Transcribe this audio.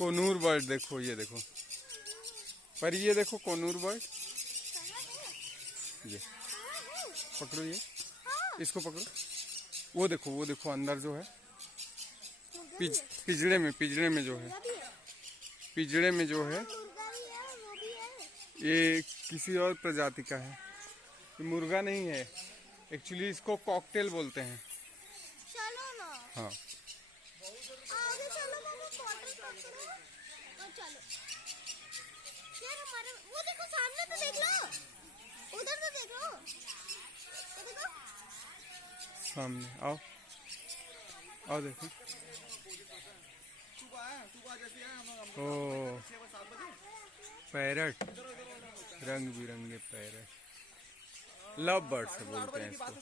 Konur bird देखो, ये देखो पर, ये देखो कोनूर बर्ड, ये पकड़ो, ये इसको पकड़ो। वो देखो अंदर जो है पिजड़े में जो है, पिजड़े में जो है ये किसी और प्रजाति का है। ये मुर्गा नहीं है एक्चुअली, इसको कॉकटेल बोलते हैं। चलो ना। हाँ आगे चलो मामा, बॉटल पकड़ो और चलो। यार हमारे वो देखो सामने तो देख लो, उधर तो देख लो, वो देखो सामने। आओ आओ देखो। ओ पैरट, रंग बिरंगे पैरट, लव बर्ड से बोलते हैं इसको।